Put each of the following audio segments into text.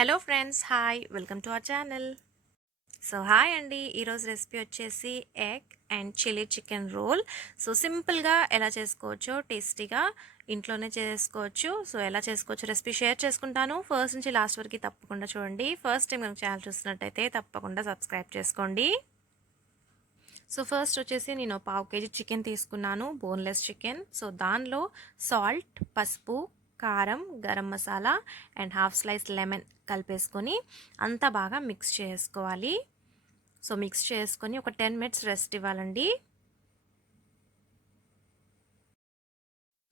Hello friends, hi, welcome to our channel. So hi అండి, ఈరోజు recipe వచ్చేసి egg and chilli chicken roll. So సింపుల్గా ఎలా చేసుకోవచ్చో టేస్టీగా ఇంట్లోనే చేసుకోవచ్చు. సో ఎలా చేసుకోవచ్చో రెసిపీ షేర్ చేసుకుంటాను. ఫస్ట్ నుంచి లాస్ట్ వరకు తప్పకుండా చూడండి. ఫస్ట్ టైం కనుక ఛానల్ చూస్తున్నట్టయితే తప్పకుండా సబ్స్క్రైబ్ చేసుకోండి. సో ఫస్ట్ వచ్చేసి నేను పావు కేజీ చికెన్ తీసుకున్నాను, బోన్లెస్ చికెన్. సో దానిలో సాల్ట్, పసుపు, కారం, garam masala and half slice lemon కలిపేసుకొని అంతా బాగా మిక్స్ చేసుకోవాలి. సో మిక్స్ చేసుకొని ఒక 10 మినిట్స్ రెస్ట్ ఇవ్వాలండి.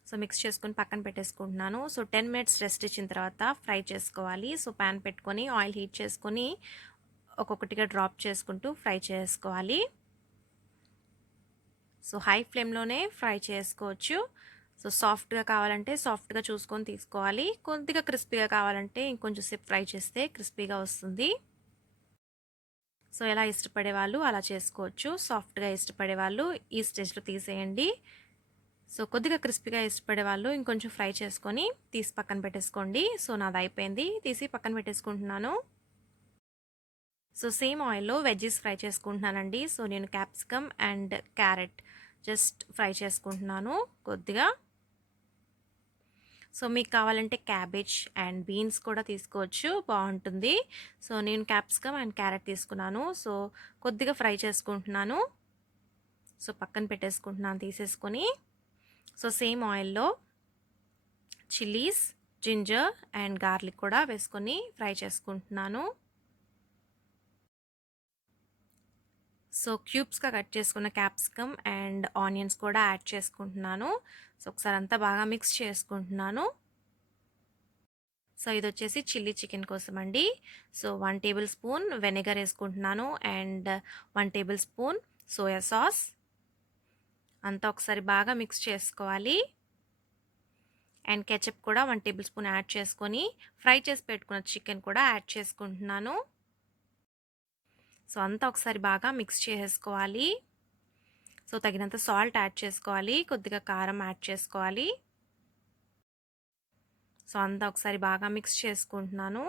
సో మిక్స్ చేసుకొని పక్కన పెట్టేసుకుంటున్నాను. సో 10 మినిట్స్ రెస్ట్ ఇచ్చిన తర్వాత ఫ్రై చేసుకోవాలి. సో ప్యాన్ పెట్టుకొని ఆయిల్ హీట్ చేసుకొని ఒక్కొక్కటిగా డ్రాప్ చేసుకుంటూ ఫ్రై చేసుకోవాలి. సో హై ఫ్లేమ్లోనే ఫ్రై చేసుకోవచ్చు. సో సాఫ్ట్గా కావాలంటే సాఫ్ట్గా చూసుకొని తీసుకోవాలి. కొద్దిగా క్రిస్పీగా కావాలంటే ఇంకొంచెం సేపు ఫ్రై చేస్తే క్రిస్పీగా వస్తుంది. సో ఎలా ఇష్టపడే వాళ్ళు అలా చేసుకోవచ్చు. సాఫ్ట్గా ఇష్టపడే వాళ్ళు ఈ స్టేజ్లో తీసేయండి. సో కొద్దిగా క్రిస్పీగా ఇష్టపడే వాళ్ళు ఇంకొంచెం ఫ్రై చేసుకొని తీసి పక్కన పెట్టేసుకోండి. సో నాది అయిపోయింది, తీసి పక్కన పెట్టేసుకుంటున్నాను. సో సేమ్ ఆయిల్లో వెజ్జీస్ ఫ్రై చేసుకుంటున్నానండి. సో నేను capsicum and carrot just fry చేసుకుంటున్నాను కొద్దిగా. సో మీకు కావాలంటే క్యాబేజ్ అండ్ బీన్స్ కూడా తీసుకోవచ్చు, బాగుంటుంది. సో నేను క్యాప్సికమ్ అండ్ క్యారెట్ తీసుకున్నాను. సో కొద్దిగా ఫ్రై చేసుకుంటున్నాను. సో పక్కన పెట్టేసుకుంటున్నాను తీసేసుకొని. సో సేమ్ ఆయిల్లో చిల్లీస్, జింజర్ అండ్ గార్లిక్ కూడా వేసుకొని ఫ్రై చేసుకుంటున్నాను. సో క్యూబ్స్గా కట్ చేసుకున్న క్యాప్సికమ్ అండ్ ఆనియన్స్ కూడా యాడ్ చేసుకుంటున్నాను. సో ఒకసారి అంతా బాగా మిక్స్ చేసుకుంటున్నాను. సో ఇది వచ్చేసి చిల్లీ చికెన్ కోసం అండి. సో 1 టేబుల్ స్పూన్ వెనిగర్ వేసుకుంటున్నాను and 1 table spoon soya sauce. అంతా ఒకసారి బాగా మిక్స్ చేసుకోవాలి. అండ్ కెచప్ కూడా 1 టేబుల్ స్పూన్ యాడ్ చేసుకొని ఫ్రై చేసి పెట్టుకున్న చికెన్ కూడా యాడ్ చేసుకుంటున్నాను. సో అంతా ఒకసారి బాగా మిక్స్ చేసుకోవాలి. సో తగినంత సాల్ట్ యాడ్ చేసుకోవాలి, కొద్దిగా కారం యాడ్ చేసుకోవాలి. సో అంతా ఒకసారి బాగా మిక్స్ చేసుకుంటున్నాను.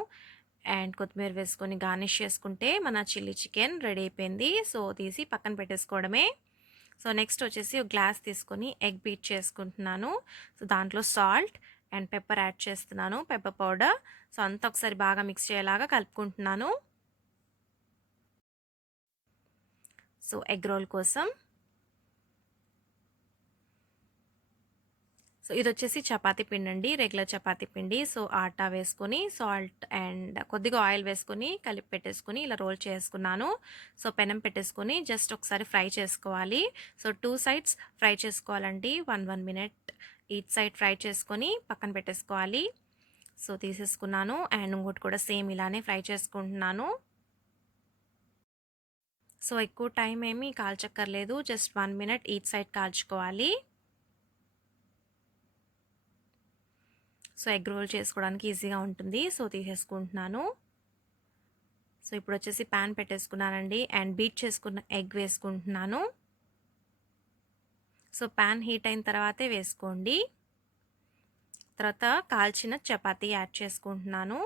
అండ్ కొత్తిమీర వేసుకొని గార్నిష్ చేసుకుంటే మన చిల్లీ చికెన్ రెడీ అయిపోయింది. సో తీసి పక్కన పెట్టేసుకోవడమే. సో నెక్స్ట్ వచ్చేసి ఒక గ్లాస్ తీసుకొని ఎగ్ బీట్ చేసుకుంటున్నాను. సో దాంట్లో సాల్ట్ అండ్ పెప్పర్ యాడ్ చేస్తున్నాను, పెప్పర్ పౌడర్. సో అంతా ఒకసారి బాగా మిక్స్ చేయేలాగా కలుపుకుంటున్నాను. సో ఎగ్ రోల్ కోసం సో ఇది వచ్చేసి చపాతీ పిండి అండి, రెగ్యులర్ చపాతీ పిండి. సో ఆటా వేసుకొని సాల్ట్ అండ్ కొద్దిగా ఆయిల్ వేసుకొని కలిపి పెట్టేసుకొని ఇలా రోల్ చేసుకున్నాను. సో పెనం పెట్టేసుకొని జస్ట్ ఒకసారి ఫ్రై చేసుకోవాలి. సో 2 సైడ్స్ ఫ్రై చేసుకోవాలండి. 1 మినిట్ ఈచ్ సైడ్ ఫ్రై చేసుకొని పక్కన పెట్టేసుకోవాలి. సో తీసేసుకున్నాను అండ్ ఇంకోటి కూడా సేమ్ ఇలానే ఫ్రై చేసుకుంటున్నాను. సో ఎక్కువ టైం ఏమీ కాల్చక్కర్లేదు, జస్ట్ 1 మినిట్ ఈచ్ సైడ్ కాల్చుకోవాలి. సో ఎగ్ రోల్ చేసుకోవడానికి ఈజీగా ఉంటుంది. సో తీసేసుకుంటున్నాను. సో ఇప్పుడు వచ్చేసి ప్యాన్ పెట్టేసుకున్నానండి అండ్ బీట్ చేసుకున్న ఎగ్ వేసుకుంటున్నాను. సో ప్యాన్ హీట్ అయిన తర్వాతే వేసుకోండి. తర్వాత కాల్చిన చపాతీ యాడ్ చేసుకుంటున్నాను.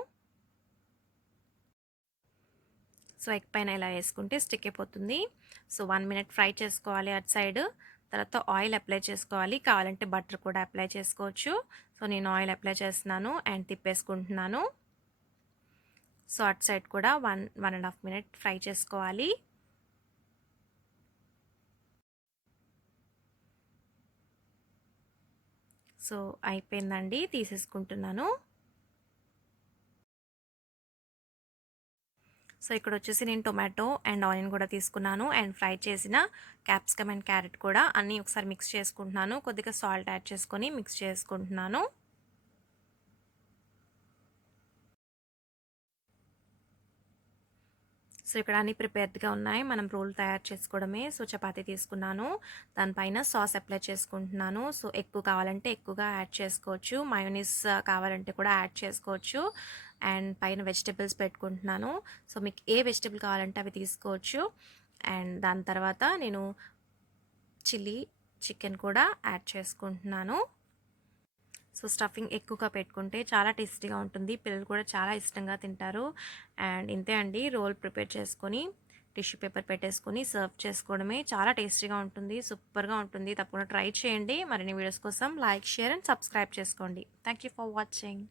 సో ఎగ్ పైన ఇలా వేసుకుంటే స్టిక్ అయిపోతుంది. సో 1 మినిట్ ఫ్రై చేసుకోవాలి అటు సైడ్. తర్వాత ఆయిల్ అప్లై చేసుకోవాలి, కావాలంటే బటర్ కూడా అప్లై చేసుకోవచ్చు. సో నేను ఆయిల్ అప్లై చేస్తున్నాను అండ్ తిప్పేసుకుంటున్నాను. సో అటు సైడ్ కూడా 1.5 మినిట్ ఫ్రై చేసుకోవాలి. సో అయిపోయిందండి, తీసేసుకుంటున్నాను. సో ఇక్కడ వచ్చేసి నేను టొమాటో అండ్ ఆనియన్ కూడా తీసుకున్నాను అండ్ ఫ్రై చేసిన క్యాప్సికమ్ అండ్ క్యారెట్ కూడా అన్నీ ఒకసారి మిక్స్ చేసుకుంటున్నాను. కొద్దిగా సాల్ట్ యాడ్ చేసుకొని మిక్స్ చేసుకుంటున్నాను. సో ఇక్కడ అన్ని ప్రిపేర్డ్గా ఉన్నాయి, మనం రోల్ తయారు చేసుకోవడమే. సో చపాతీ తీసుకున్నాను, దానిపైన సాస్ అప్లై చేసుకుంటున్నాను. సో ఎక్కువ కావాలంటే ఎక్కువగా యాడ్ చేసుకోవచ్చు, మయోనీస్ కావాలంటే కూడా యాడ్ చేసుకోవచ్చు. అండ్ పైన వెజిటబుల్స్ పెట్టుకుంటున్నాను. సో మీకు ఏ వెజిటబుల్ కావాలంటే అవి తీసుకోవచ్చు. అండ్ దాని తర్వాత నేను చిల్లీ చికెన్ కూడా యాడ్ చేసుకుంటున్నాను. సో, స్టఫింగ్ ఎక్కువగా పెట్టుకుంటే చాలా టేస్టీగా ఉంటుంది. పిల్లలు కూడా చాలా ఇష్టంగా తింటారు. అండ్ ఇంతే అండి, రోల్ ప్రిపేర్ చేసుకొని, టిష్యూ పేపర్ పెట్టేసుకొని సర్వ్ చేసుకోవడమే. చాలా టేస్టీగా ఉంటుంది. సూపర్‌గా ఉంటుంది. తప్పకుండా ట్రై చేయండి. మరిన్ని వీడియోస్ కోసం లైక్, షేర్ అండ్ సబ్స్క్రైబ్ చేసుకోండి. Thank you for watching.